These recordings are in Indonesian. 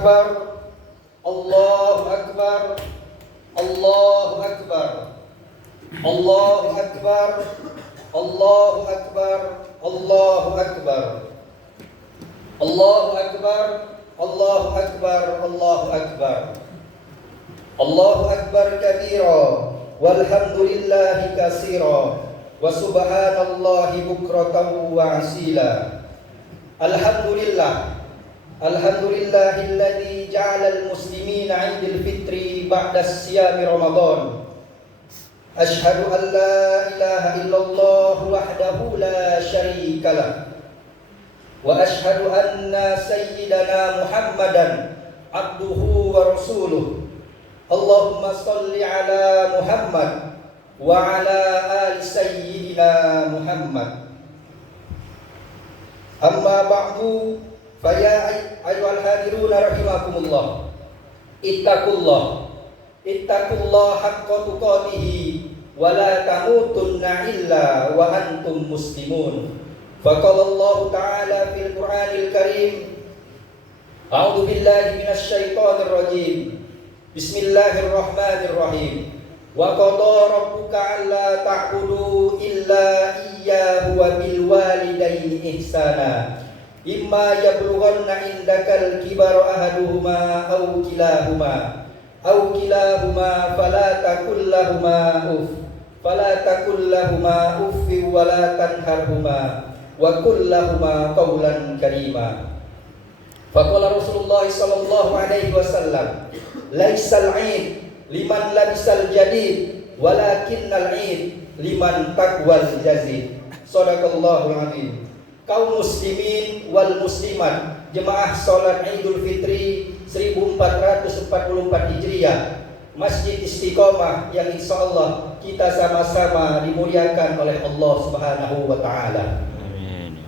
Akbar, Allahu Akbar, Allahu Akbar, Allahu Akbar, Allahu Akbar, Allahu Akbar, Allahu Akbar, Allahu Akbar, Allahu Akbar, Allahu Akbar kabira, walhamdulillahi katsira, wa subhanallahi bukratan wa asila. Alhamdulillah, alhamdulillahilladzi ja'alal muslimina 'indal fitri ba'da siyami Ramadan. Asyhadu an la ilaha illallah wahdahu la syarikalah. Wa asyhadu anna sayyidana Muhammadan abduhu wa rasuluh. Allahumma shalli ala Muhammad wa ala ali sayyidina Muhammad. Amma ba'du, faya ayyuhal hadiruna rahimakumullah. Ittaqullah haqqa tuqatih wa la tamutunna illa wa antum muslimun. Faqala Allah ta'ala fil Qur'anil Karim, a'udzu billahi minasy syaithanir rajim. Bismillahirrahmanirrahim. Wa qada rabbuka alla ta'budu illa iyyahu wa bil walidayni ihsana. Imma yablughanna indakal kibara ahaduhuma aw kilahuma fala taqul lahumā uff wa la tanharhumā wa qul lahumā qawlan karīmā. Faqala Rasulullah sallallahu alaihi wasallam, laisal 'id liman labisal jadid walakinnal 'id liman taqwal jazid. Shadaqallahul 'azim. Kaum muslimin wal muslimat, jemaah salat Idul Fitri 1444 Hijriah, Masjid Istiqomah yang insyaallah kita sama-sama dimuliakan oleh Allah Subhanahu wa taala. Amin.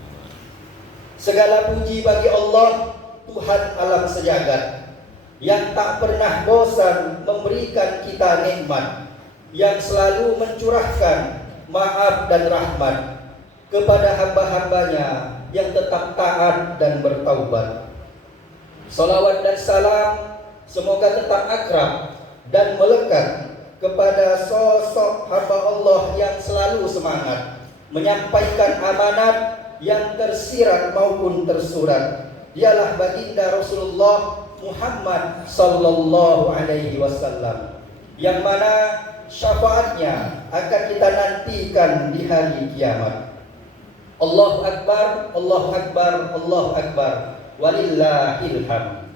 Segala puji bagi Allah, Tuhan alam sejagat, yang tak pernah bosan memberikan kita nikmat, yang selalu mencurahkan maaf dan rahmat kepada hamba-hambanya yang tetap taat dan bertaubat. Salawat dan salam semoga tetap akrab dan melekat kepada sosok hamba Allah yang selalu semangat menyampaikan amanat yang tersirat maupun tersurat. Dialah baginda Rasulullah Muhammad sallallahu alaihi wasallam, yang mana syafaatnya akan kita nantikan di hari kiamat. Allahu Akbar, Allahu Akbar, Allahu Akbar, walillahil hamd.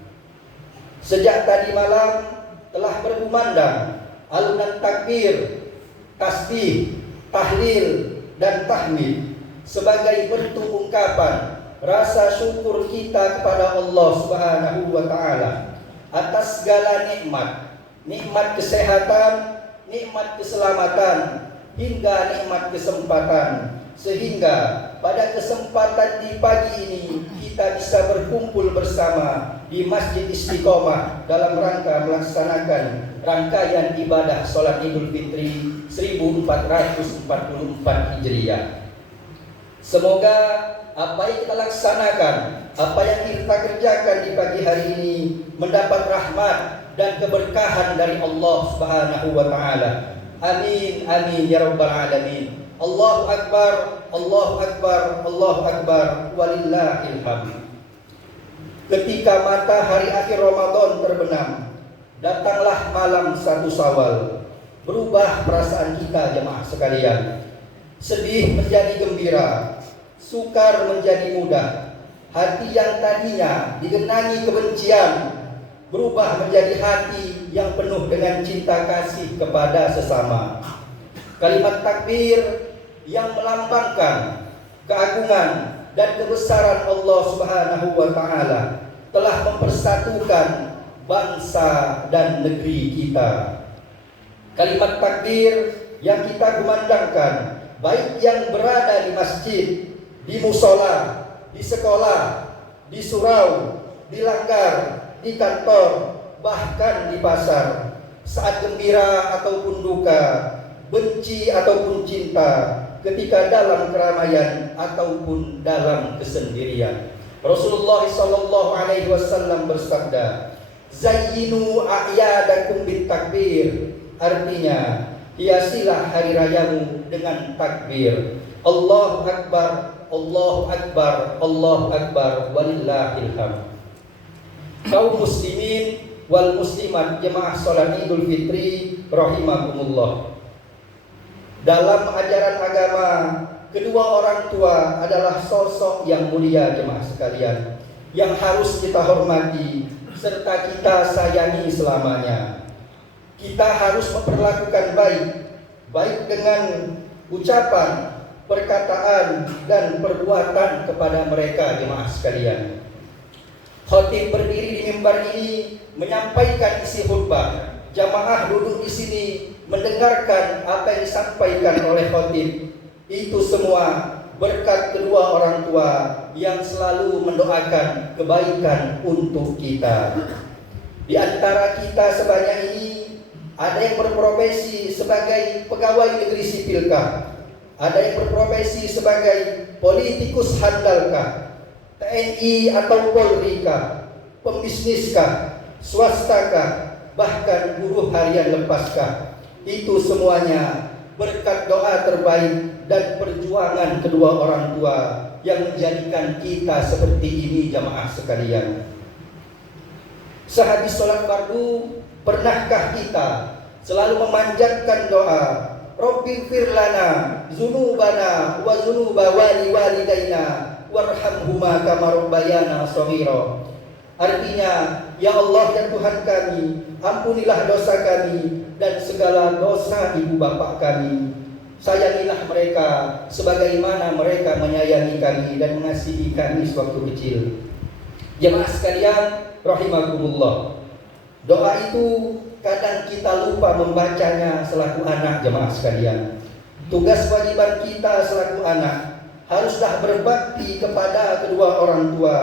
Sejak tadi malam telah berkumandang alunan takbir, tasbih, tahlil, dan tahmid sebagai bentuk ungkapan rasa syukur kita kepada Allah Subhanahu wa taala atas segala nikmat kesehatan, nikmat keselamatan, hingga nikmat kesempatan, sehingga pada kesempatan di pagi ini kita bisa berkumpul bersama di Masjid Istiqomah dalam rangka melaksanakan rangkaian ibadah sholat Idul Fitri 1444 Hijriah. Semoga apa yang kita laksanakan, apa yang kita kerjakan di pagi hari ini mendapat rahmat dan keberkahan dari Allah Subhanahu wa taala. Amin amin ya rabbal alamin. Allahu Akbar, Allahu Akbar, Allahu Akbar, walillahil hamd. Ketika matahari akhir Ramadan terbenam, datanglah malam 1 Syawal. Berubah perasaan kita jemaah sekalian. Sedih menjadi gembira, sukar menjadi mudah. Hati yang tadinya digenangi kebencian berubah menjadi hati yang penuh dengan cinta kasih kepada sesama. Kalimat takbir yang melambangkan keagungan dan kebesaran Allah Subhanahu wa taala telah mempersatukan bangsa dan negeri kita. Kalimat takbir yang kita kumandangkan, baik yang berada di masjid, di musola, di sekolah, di surau, di langgar, di kantor, bahkan di pasar, saat gembira ataupun duka, benci ataupun cinta, ketika dalam keramaian ataupun dalam kesendirian. Rasulullah sallallahu alaihi wasallam bersabda, "Zayyinu a'yadakum bitakbir." Artinya, hiasilah hari rayamu dengan takbir. Allahu Akbar, Allahu Akbar, Allahu Akbar, walillahil hamd. Kaum muslimin wal muslimat jemaah salat Idul Fitri rahimakumullah. Dalam ajaran agama, kedua orang tua adalah sosok yang mulia jemaah sekalian, yang harus kita hormati serta kita sayangi selamanya. Kita harus memperlakukan baik dengan ucapan, perkataan, dan perbuatan kepada mereka jemaah sekalian. Khatib berdiri di mimbar ini menyampaikan isi khutbah. Jamaah duduk di sini mendengarkan apa yang disampaikan oleh khatib. Itu semua berkat kedua orang tua yang selalu mendoakan kebaikan untuk kita. Di antara kita sebanyak ini, ada yang berprofesi sebagai pegawai negeri sipilkah, ada yang berprofesi sebagai politikus handalkah, TNI atau Polri kah, pembisniskah, swastakah, bahkan buruh harian lepaskah. Itu semuanya berkat doa terbaik dan perjuangan kedua orang tua yang menjadikan kita seperti ini jamaah sekalian. Sehabis sholat fardu, pernahkah kita selalu memanjatkan doa, Rabbighfir lana dzunubana wa dzunuba walidaina warhamhuma kama rabbayana shaghira. Artinya, ya Allah ya Tuhan kami, ampunilah dosa kami dan segala dosa ibu bapak kami. Sayangilah mereka sebagaimana mereka menyayangi kami dan mengasihi kami sewaktu kecil. Jemaah sekalian rahimakumullah. Doa itu kadang kita lupa membacanya selaku anak jemaah sekalian. Tugas wajiban kita selaku anak haruslah berbakti kepada kedua orang tua,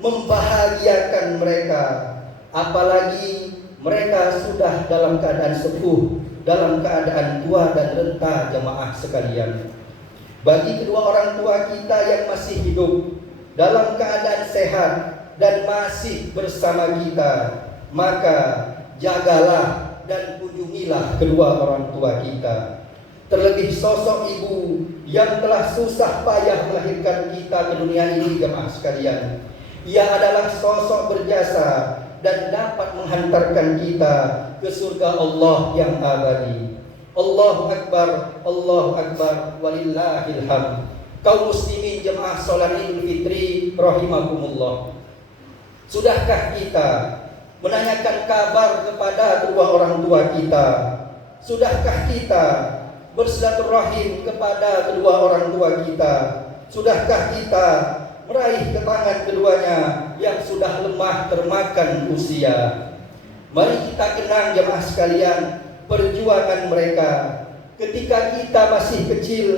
membahagiakan mereka, apalagi mereka sudah dalam keadaan sepuh, dalam keadaan tua dan renta jemaah sekalian. Bagi kedua orang tua kita yang masih hidup, dalam keadaan sehat dan masih bersama kita, maka jagalah dan kunjungilah kedua orang tua kita. Terlebih sosok ibu yang telah susah payah melahirkan kita ke dunia ini jemaah sekalian. Ia adalah sosok berjasa dan dapat menghantarkan kita ke surga Allah yang abadi. Allahu Akbar, Allahu Akbar, walillahil hamd. Kaum muslimin jemaah salat Idul Fitri rahimakumullah. Sudahkah kita menanyakan kabar kepada kedua orang tua kita? Sudahkah kita bersilaturahim kepada kedua orang tua kita? Sudahkah kita meraih ke tangan keduanya yang sudah lemah termakan usia? Mari kita kenang jemaah sekalian perjuangan mereka ketika kita masih kecil,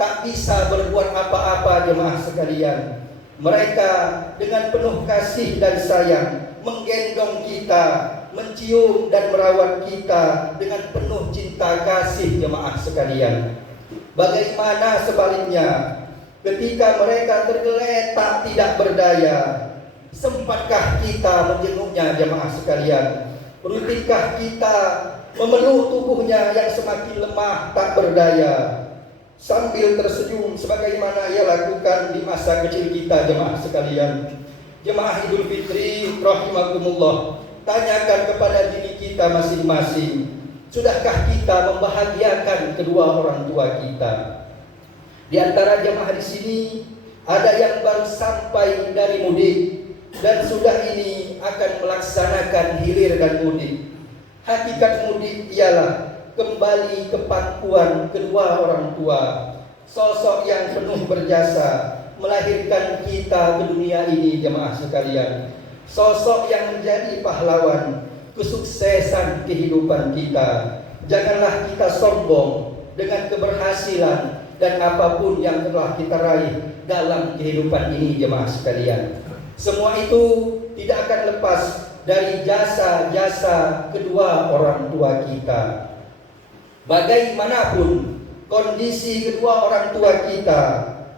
tak bisa berbuat apa-apa jemaah sekalian. Mereka dengan penuh kasih dan sayang menggendong kita, mencium dan merawat kita dengan penuh cinta kasih jemaah sekalian. Bagaimana sebaliknya ketika mereka tergeletak tidak berdaya, sempatkah kita menjenguknya jemaah sekalian? Rutinkah kita memeluk tubuhnya yang semakin lemah tak berdaya sambil tersenyum sebagaimana ia lakukan di masa kecil kita jemaah sekalian? Jemaah Idul Fitri rahimakumullah, tanyakan kepada diri kita masing-masing, sudahkah kita membahagiakan kedua orang tua kita? Di antara jemaah di sini ada yang baru sampai dari mudik dan sudah ini akan melaksanakan hilir dan mudik. Hakikat mudik ialah kembali ke pangkuan kedua orang tua, sosok yang penuh berjasa melahirkan kita ke dunia ini jemaah sekalian. Sosok yang menjadi pahlawan kesuksesan kehidupan kita. Janganlah kita sombong dengan keberhasilan dan apapun yang telah kita raih dalam kehidupan ini jemaah sekalian. Semua itu tidak akan lepas dari jasa-jasa kedua orang tua kita. Bagaimanapun kondisi kedua orang tua kita,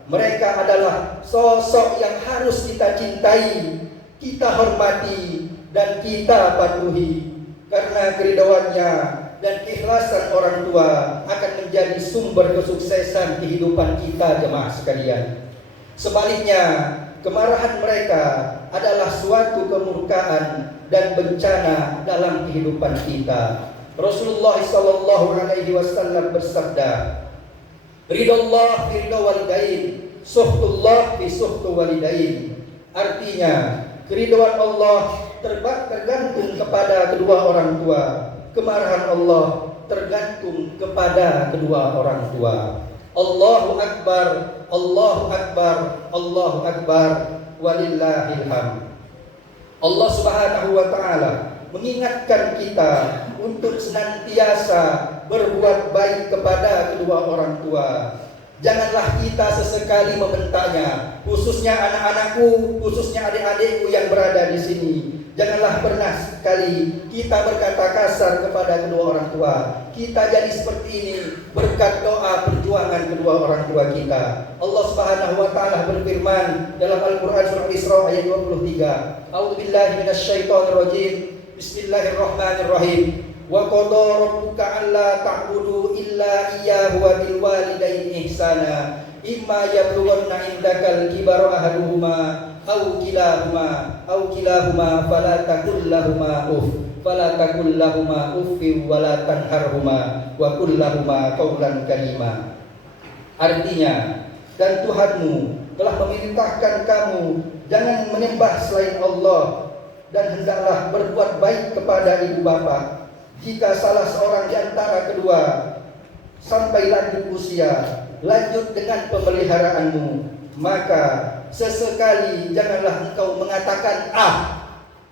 Mereka adalah sosok yang harus kita cintai, kita hormati, dan kita patuhi. Karena keridhoannya dan keikhlasan orang tua akan menjadi sumber kesuksesan kehidupan kita jemaah sekalian. Sebaliknya, kemarahan mereka adalah suatu kemurkaan dan bencana dalam kehidupan kita. Rasulullah SAW bersabda, ridallah fi ridha walidain, suhtullah fi suhtu walidain. Artinya, keridhaan Allah tergantung kepada kedua orang tua, kemarahan Allah tergantung kepada kedua orang tua. Allahu Akbar, Allahu Akbar, Allahu Akbar, walillahil hamd. Allah Subhanahu wa taala mengingatkan kita untuk senantiasa berbuat baik kepada kedua orang tua. Janganlah kita sesekali membentaknya, khususnya anak-anakku, khususnya adik-adikku yang berada di sini. Janganlah pernah sekali kita berkata kasar kepada kedua orang tua. Kita jadi seperti ini berkat doa perjuangan kedua orang tua kita. Allah Subhanahu wa taala berfirman dalam Al-Qur'an surah Isra ayat 23. A'udzubillahi minasyaitonir rajim. Bismillahirrahmanirrahim. Wa qada rabbuka alla ta'budu illa iyyahu wa bil walidayni ihsana. Imma yablughanna indakal kibara ahaduhuma aw kilahuma fala taqul lahumā uffin wa la tanharhumā wa qul lahumā qawlan karīmā. Artinya, dan Tuhanmu telah memerintahkan kamu jangan menyembah selain Allah, dan hendaklah berbuat baik kepada ibu bapa. Jika salah seorang di antara kedua sampai lanjut usia, lanjut dengan pemeliharaanmu, maka sesekali janganlah engkau mengatakan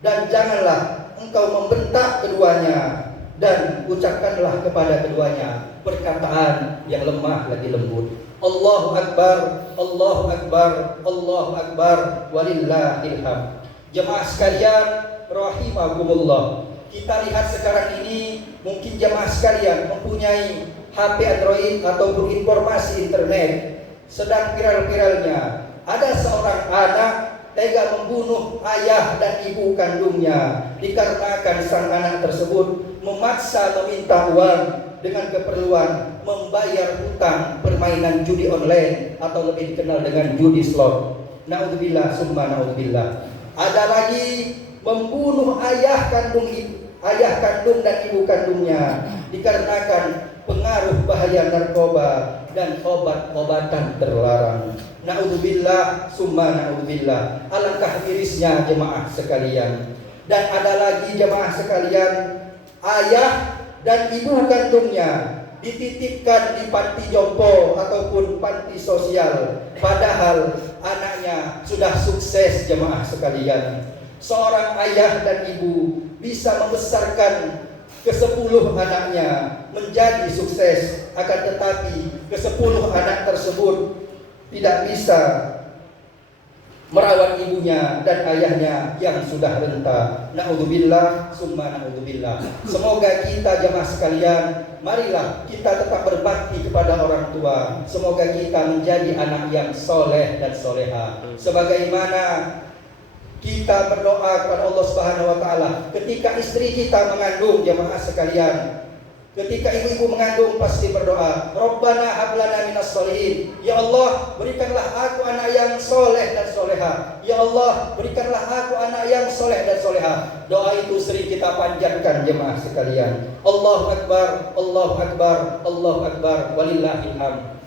dan janganlah engkau membentak keduanya, dan ucapkanlah kepada keduanya perkataan yang lemah lagi lembut. Allahu Akbar, Allahu Akbar, Allahu Akbar, walillahil hamd. Jemaah sekalian rahimakumullah, kita lihat sekarang ini mungkin jemaah sekalian mempunyai HP Android atau informasi internet. Sedang viral-viralnya ada seorang anak tega membunuh ayah dan ibu kandungnya dikarenakan sang anak tersebut memaksa meminta uang dengan keperluan membayar hutang permainan judi online atau lebih dikenal dengan judi slot. Naudzubillah summa naudzubillah. Ada lagi membunuh ayah kandung dan ibu kandungnya dikarenakan pengaruh bahaya narkoba dan obat-obatan terlarang. Naudzubillah summa naudzubillah. Alangkah mirisnya jemaah sekalian. Dan ada lagi jemaah sekalian, ayah dan ibu kandungnya dititipkan di panti jompo ataupun panti sosial, padahal anaknya sudah sukses jemaah sekalian. Seorang ayah dan ibu bisa membesarkan ke-10 anaknya menjadi sukses, akan tetapi ke-10 anak tersebut tidak bisa merawat ibunya dan ayahnya yang sudah renta. Naudzubillah summa naudzubillah. Semoga kita jemaah sekalian, marilah kita tetap berbakti kepada orang tua. Semoga kita menjadi anak yang soleh dan soleha, sebagaimana kita berdoa kepada Allah Subhanahu wa taala ketika istri kita mengandung jemaah sekalian. Ketika ibu-ibu mengandung pasti berdoa, Rabbana hablana minas sholihin. Ya Allah, berikanlah aku anak yang soleh dan soleha. Ya Allah, berikanlah aku anak yang soleh dan soleha. Doa itu sering kita panjatkan jemaah sekalian. Allahu Akbar, Allahu Akbar, Allahu Akbar, walillahil hamd.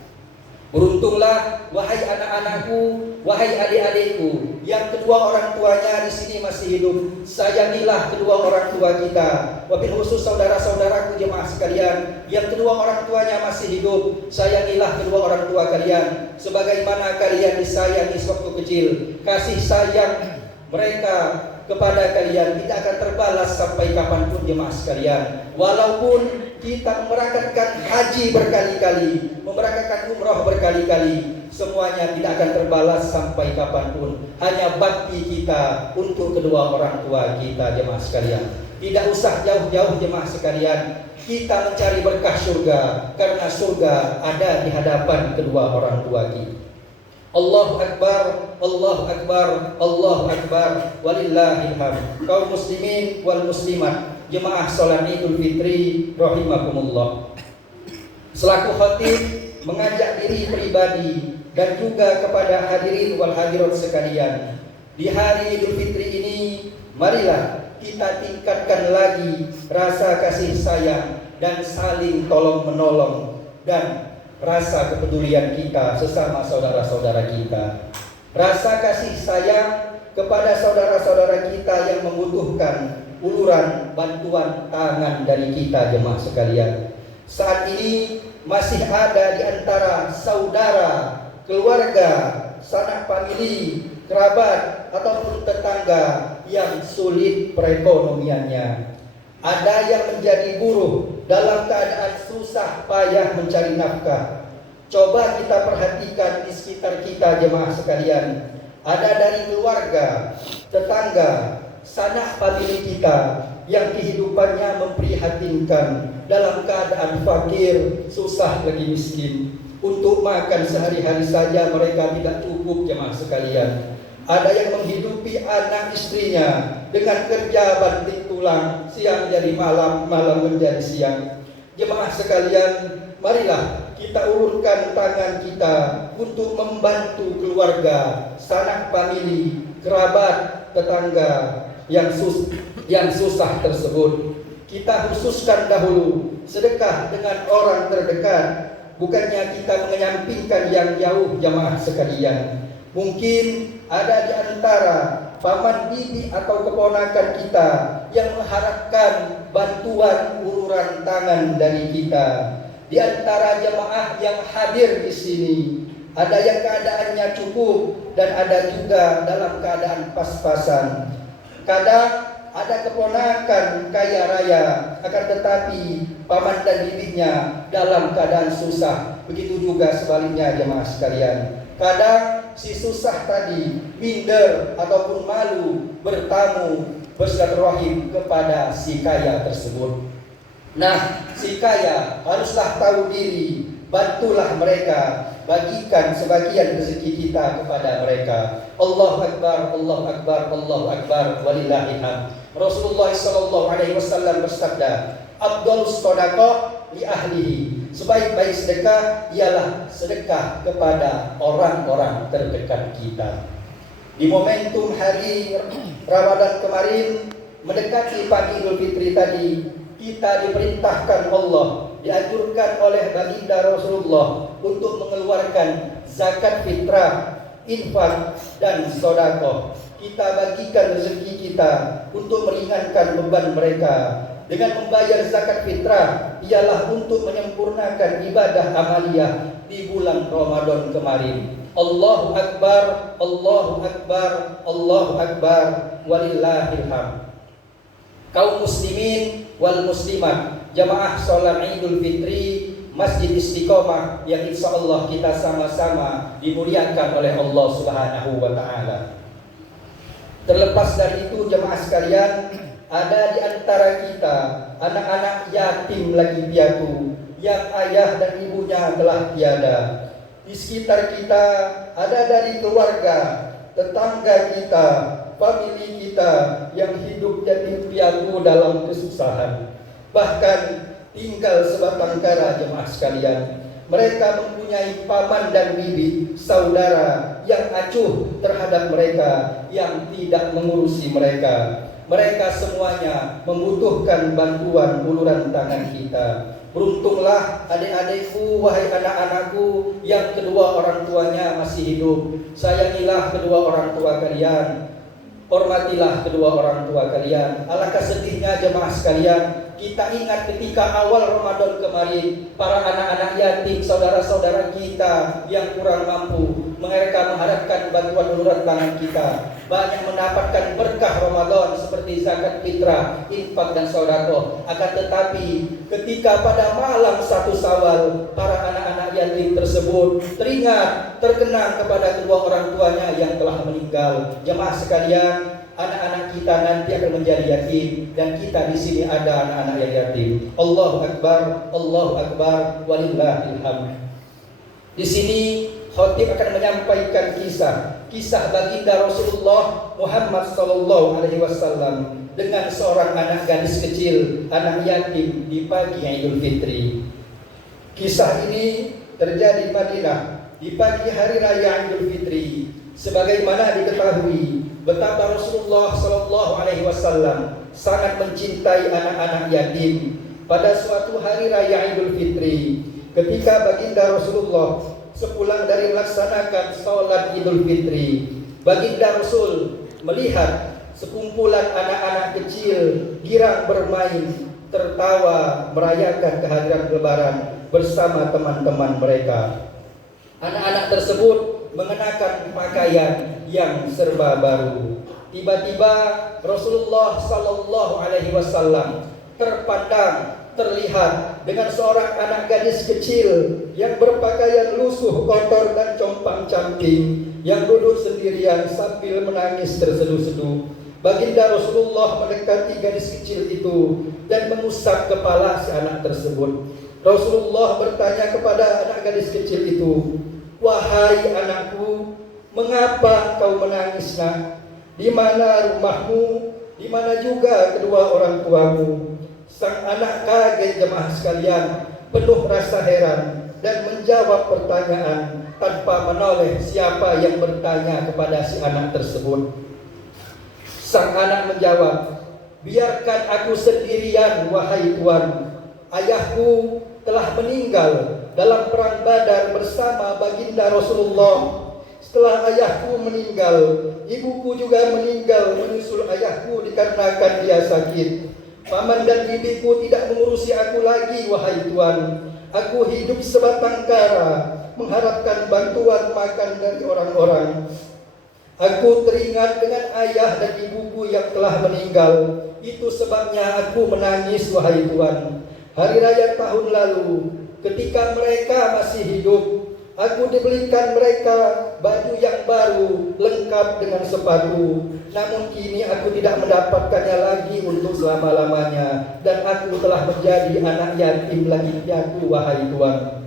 Beruntunglah wahai anak-anakku, wahai adik-adikku yang kedua orang tuanya di sini masih hidup. Sayangilah kedua orang tua kita. Wabil khusus saudara-saudaraku jemaah sekalian yang kedua orang tuanya masih hidup, sayangilah kedua orang tua kalian sebagaimana kalian disayangi sewaktu kecil. Kasih sayang mereka kepada kalian tidak akan terbalas sampai kapanpun jemaah sekalian. Walaupun kita memberangkatkan haji berkali-kali, memberangkatkan umrah berkali-kali, semuanya tidak akan terbalas sampai kapanpun. Hanya bakti kita untuk kedua orang tua kita jemaah sekalian. Tidak usah jauh-jauh jemaah sekalian, kita mencari berkah surga, karena surga ada di hadapan kedua orang tua kita. Allahu Akbar, Allahu Akbar, Allahu Akbar, walillahil hamd. Kaum muslimin wal muslimat, jemaah salat Idul Fitri rahimakumullah. Selaku khatib mengajak diri pribadi dan juga kepada hadirin wal hadirat sekalian, di hari Idul Fitri ini marilah kita tingkatkan lagi rasa kasih sayang dan saling tolong menolong dan rasa kepedulian kita sesama saudara-saudara kita. Rasa kasih sayang kepada saudara-saudara kita yang membutuhkan uluran bantuan tangan dari kita, jemaah sekalian. Saat ini masih ada di antara saudara, keluarga, sanak famili, kerabat ataupun tetangga yang sulit perekonomiannya. Ada yang menjadi buruh dalam keadaan susah payah mencari nafkah. Coba kita perhatikan di sekitar kita, jemaah sekalian. Ada dari keluarga, tetangga, sanak famili kita yang kehidupannya memprihatinkan, dalam keadaan fakir, susah lagi miskin. Untuk makan sehari-hari saja mereka tidak cukup, jemaah sekalian. Ada yang menghidupi anak istrinya dengan kerja banting tulang, siang jadi malam, malam menjadi siang. Jemaah sekalian, marilah kita ulurkan tangan kita untuk membantu keluarga, sanak famili, kerabat, tetangga yang susah tersebut. Kita khususkan dahulu sedekah dengan orang terdekat, bukannya kita menyampingkan yang jauh, jemaah sekalian. Mungkin ada di antara paman bibi atau keponakan kita yang mengharapkan bantuan uluran tangan dari kita. Di antara jemaah yang hadir di sini, ada yang keadaannya cukup dan ada juga dalam keadaan pas-pasan. Kadang ada keponakan kaya raya, akan tetapi paman dan bibinya dalam keadaan susah. Begitu juga sebaliknya, jemaah sekalian. Kadang si susah tadi minder ataupun malu bertamu bersilaturahim kepada si kaya tersebut. Nah, si kaya haruslah tahu diri, bantulah mereka, bagikan sebagian rezeki kita kepada mereka. Allahu Akbar, Allahu Akbar, Allahu Akbar, walillahil hamd. Rasulullah sallallahu alaihi wasallam bersabda, "Afdhalus shadaqah li ahlihi." Sebaik-baik sedekah ialah sedekah kepada orang-orang terdekat kita. Di momentum hari Ramadan kemarin, mendekati pagi Idul Fitri tadi, kita diperintahkan Allah, dianjurkan oleh baginda Rasulullah untuk mengeluarkan zakat fitrah, infak dan sedekah. Kita bagikan rezeki kita untuk meringankan beban mereka. Dengan membayar zakat fitrah ialah untuk menyempurnakan ibadah amaliyah di bulan Ramadan kemarin. Allahu Akbar, Allahu Akbar, Allahu Akbar, walillahil hamd. Kaum muslimin wal muslimat, jamaah salat Idul Fitri Masjid Istiqomah yang insyaallah kita sama-sama dimuliakan oleh Allah Subhanahu wa taala. Terlepas dari itu, jemaah sekalian, ada di antara kita anak-anak yatim lagi piatu yang ayah dan ibunya telah tiada. Di sekitar kita ada dari keluarga, tetangga kita, famili kita yang hidup yatim piatu dalam kesusahan. Bahkan tinggal sebatang kara, jemaah sekalian. Mereka mempunyai paman dan bibi, saudara yang acuh terhadap mereka, yang tidak mengurusi mereka. Mereka semuanya membutuhkan bantuan uluran tangan kita. Beruntunglah adik-adikku, wahai anak-anakku yang kedua orang tuanya masih hidup. Sayangilah kedua orang tua kalian, hormatilah kedua orang tua kalian. Alangkah sedihnya jemaah sekalian, kita ingat ketika awal Ramadan kemarin, para anak-anak yatim, saudara-saudara kita yang kurang mampu, mereka mengharapkan bantuan uluran tangan kita. Banyak mendapatkan berkah Ramadan seperti zakat fitrah, infak dan sedekah. Akan tetapi ketika pada malam 1 Syawal, para anak-anak yatim tersebut teringat, terkenang kepada kedua orang tuanya yang telah meninggal. Jemaah sekalian, anak-anak kita nanti akan menjadi yatim, dan kita di sini ada anak-anak yang yatim. Allahu Akbar, Allahu Akbar, walillahil hamd. Di sini khatib akan menyampaikan kisah baginda Rasulullah Muhammad sallallahu alaihi wasallam dengan seorang anak gadis kecil, anak yatim di pagi Idul Fitri. Kisah ini terjadi di Madinah di pagi hari raya Idul Fitri. Sebagaimana diketahui betapa Rasulullah sallallahu alaihi wasallam sangat mencintai anak-anak yatim. Pada suatu hari raya Idul Fitri, ketika baginda Rasulullah sepulang dari melaksanakan sholat Idul Fitri, baginda Rasul melihat sekumpulan anak-anak kecil girang bermain, tertawa merayakan kehadiran Lebaran bersama teman-teman mereka. Anak-anak tersebut mengenakan pakaian yang serba baru. Tiba-tiba Rasulullah sallallahu alaihi wasallam terlihat dengan seorang anak gadis kecil yang berpakaian lusuh, kotor dan compang-camping, yang duduk sendirian sambil menangis terseduh-seduh. Baginda Rasulullah mendekati gadis kecil itu dan mengusap kepala si anak tersebut. Rasulullah bertanya kepada anak gadis kecil itu, "Wahai anakku, mengapa kau menangis, nak? Di mana rumahmu? Di mana juga kedua orang tuamu?" Sang anak kaget jemaah sekalian, penuh rasa heran dan menjawab pertanyaan tanpa menoleh siapa yang bertanya kepada si anak tersebut. Sang anak menjawab, "Biarkan aku sendirian, wahai Tuan. Ayahku telah meninggal dalam perang Badar bersama baginda Rasulullah. Setelah ayahku meninggal, ibuku juga meninggal menyusul ayahku dikarenakan dia sakit. Paman dan bibiku tidak mengurusi aku lagi, wahai Tuan. Aku hidup sebatang kara, mengharapkan bantuan makan dari orang-orang. Aku teringat dengan ayah dan ibuku yang telah meninggal. Itu sebabnya aku menangis, wahai Tuan. Hari raya tahun lalu, ketika mereka masih hidup, aku dibelikan mereka baju yang baru, lengkap dengan sepatu. Namun kini aku tidak mendapatkannya lagi untuk selama-lamanya, dan aku telah menjadi anak yatim lagi aku, wahai Tuan."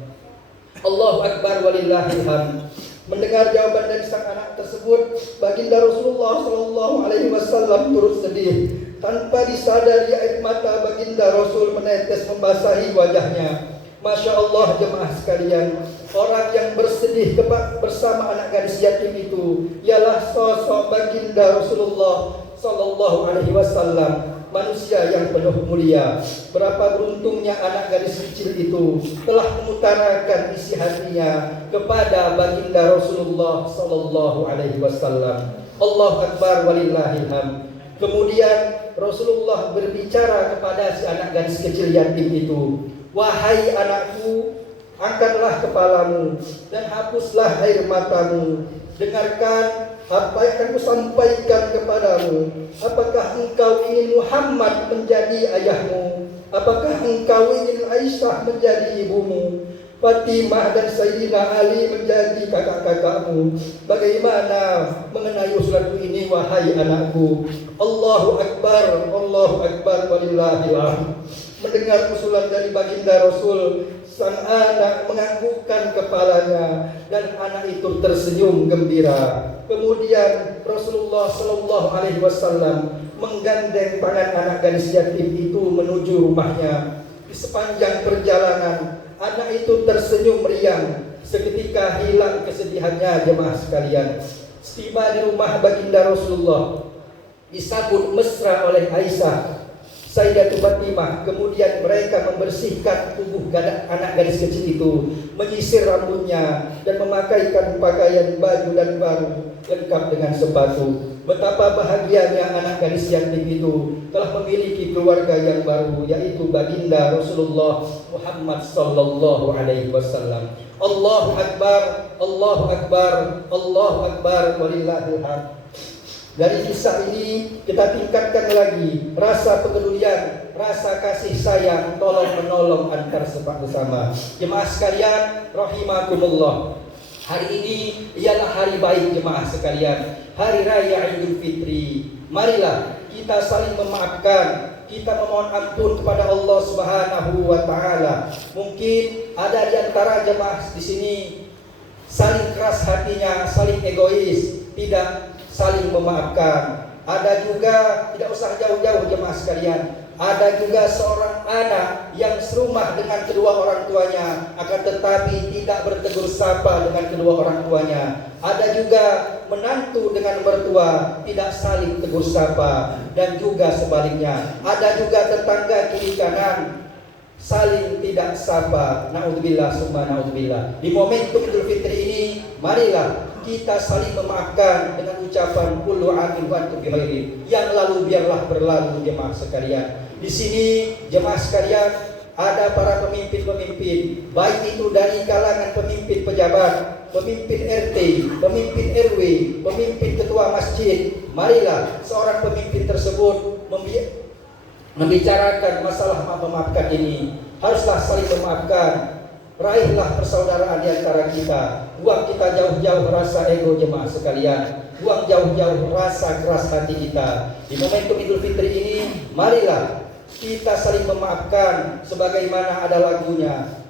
Allahu Akbar walillahil hamd. Mendengar jawaban dari sang anak tersebut, baginda Rasulullah sallallahu alaihi wasallam turut sedih. Tanpa disadari air mata baginda Rasul menetes membasahi wajahnya. Masya Allah jemaah sekalian, orang yang bersedih bersama anak gadis yatim itu ialah sosok baginda Rasulullah sallallahu alaihi wasallam, manusia yang penuh mulia. Berapa beruntungnya anak gadis kecil itu telah mengutarakan isi hatinya kepada baginda Rasulullah sallallahu alaihi wasallam. Allahu Akbar walillahil hamd. Kemudian Rasulullah berbicara kepada si anak gadis kecil yatim itu, "Wahai anakku, angkatlah kepalamu dan hapuslah air matamu. Dengarkan apa yang akan kusampaikan kepadamu. Apakah engkau ingin Muhammad menjadi ayahmu? Apakah engkau ingin Aisyah menjadi ibumu? Fatimah dan Sayyidina Ali menjadi kakak-kakakmu? Bagaimana mengenai usulanku ini, wahai anakku?" Allahu Akbar, Allahu Akbar walillahil hamd. Mendengar usulan dari baginda Rasul, sang anak menganggukkan kepalanya dan anak itu tersenyum gembira. Kemudian Rasulullah sallallahu alaihi wasallam menggandeng tangan anak gadis yatim itu menuju rumahnya. Di sepanjang perjalanan, anak itu tersenyum riang, seketika hilang kesedihannya jemaah sekalian. Setiba di rumah baginda Rasulullah, disambut mesra oleh Aisyah, Sayyidatul Fatimah. Kemudian mereka membersihkan tubuh anak gadis kecil itu, menyisir rambutnya dan memakaikan pakaian baju dan baru lengkap dengan sepatu. Betapa bahagianya anak gadis yatim itu telah memiliki keluarga yang baru, yaitu baginda Rasulullah Muhammad sallallahu alaihi wasallam. Allahu Akbar, Allahu Akbar, Allahu Akbar walillahil hamd. Dari kisah ini kita tingkatkan lagi rasa kepedulian, rasa kasih sayang, tolong menolong antar sesama. Jemaah sekalian rahimakumullah. Hari ini ialah hari baik jemaah sekalian, hari raya Idul Fitri. Marilah kita saling memaafkan, kita memohon ampun kepada Allah Subhanahu wa taala. Mungkin ada di antara jemaah di sini saling keras hatinya, saling egois, tidak saling memaafkan. Ada juga, tidak usah jauh-jauh jemaah sekalian, ada juga seorang anak yang serumah dengan kedua orang tuanya, akan tetapi tidak bertegur sapa dengan kedua orang tuanya. Ada juga menantu dengan mertua, tidak saling tegur sapa, dan juga sebaliknya. Ada juga tetangga kiri kanan, saling tidak sapa. Naudzubillah summa naudzubillah. Di momentum Idul Fitri ini, marilah kita saling memaafkan dengan ucapan kullu amin wa antum bi khairin. Yang lalu biarlah berlalu jemaah sekalian. Di sini jemaah sekalian ada para pemimpin-pemimpin, baik itu dari kalangan pemimpin pejabat, pemimpin RT, pemimpin RW, pemimpin ketua masjid. Marilah seorang pemimpin tersebut membicarakan masalah memaafkan ini. Haruslah saling memaafkan. Raihlah persaudaraan di antara kita. Buang kita jauh-jauh rasa ego jemaah sekalian. Buang jauh-jauh rasa keras hati kita. Di momentum Idul Fitri ini, marilah kita saling memaafkan sebagaimana ada lagunya.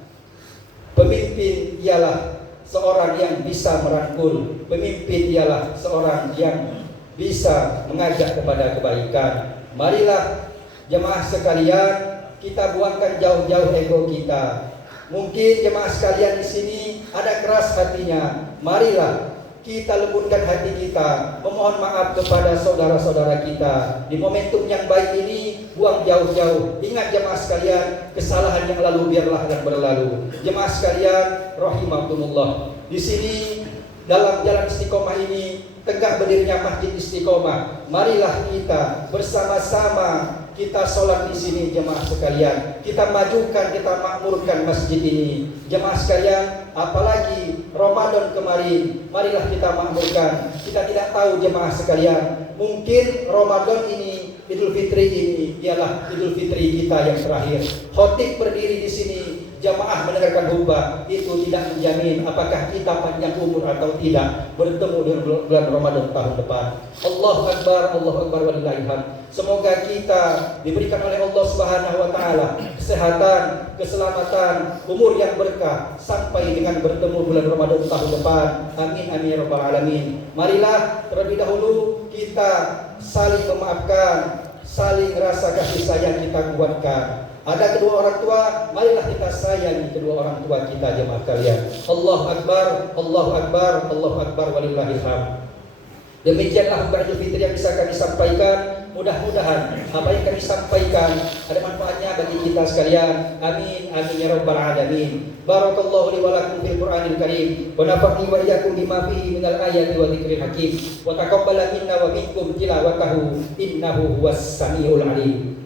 Pemimpin ialah seorang yang bisa merangkul. Pemimpin ialah seorang yang bisa mengajak kepada kebaikan. Marilah jemaah sekalian, kita buangkan jauh-jauh ego kita. Mungkin jemaah sekalian di sini ada keras hatinya. Marilah kita lembutkan hati kita, memohon maaf kepada saudara-saudara kita. Di momentum yang baik ini, buang jauh-jauh. Ingat jemaah sekalian, kesalahan yang lalu biarlah akan berlalu. Jemaah sekalian, rahimakumullah. Di sini dalam jalan istiqomah ini, tegak berdirinya Masjid Istiqomah. Marilah kita bersama-sama kita sholat di sini jemaah sekalian. Kita majukan, kita makmurkan masjid ini. Jemaah sekalian, apalagi Ramadan kemarin, marilah kita makmurkan. Kita tidak tahu jemaah sekalian, mungkin Ramadan ini, Idul Fitri ini ialah Idul Fitri kita yang terakhir. Khotib berdiri di sini, jamaah mendengarkan khutbah, itu tidak menjamin apakah kita panjang umur atau tidak bertemu dengan bulan Ramadan tahun depan. Allahu Akbar, Allahu Akbar walillahil hamd. Semoga kita diberikan oleh Allah Subhanahu wa taala kesehatan, keselamatan, umur yang berkah sampai dengan bertemu bulan Ramadan tahun depan. Amin amin ya rabbal alamin. Marilah terlebih dahulu kita saling memaafkan, saling rasa kasih sayang kita kuatkan. Ada kedua orang tua, marilah kita sayangi kedua orang tua kita jemaah kalian. Allahu Akbar, Allahu Akbar, Allahu Akbar walillahil hamd. Demikianlah khutbah Idul Fitri yang bisa kami sampaikan. Mudah-mudahan apa yang kami sampaikan ada manfaatnya bagi kita sekalian. Amin amin ya rabbal alamin. Barakallahu li wa lakum fil Qur'anil Karim wa nafa'ni wa iyyakum bima fihi minal ayati wa dzikril hakim wa taqabbala minna wa minkum tilawatahu innahu huwas samiul alim.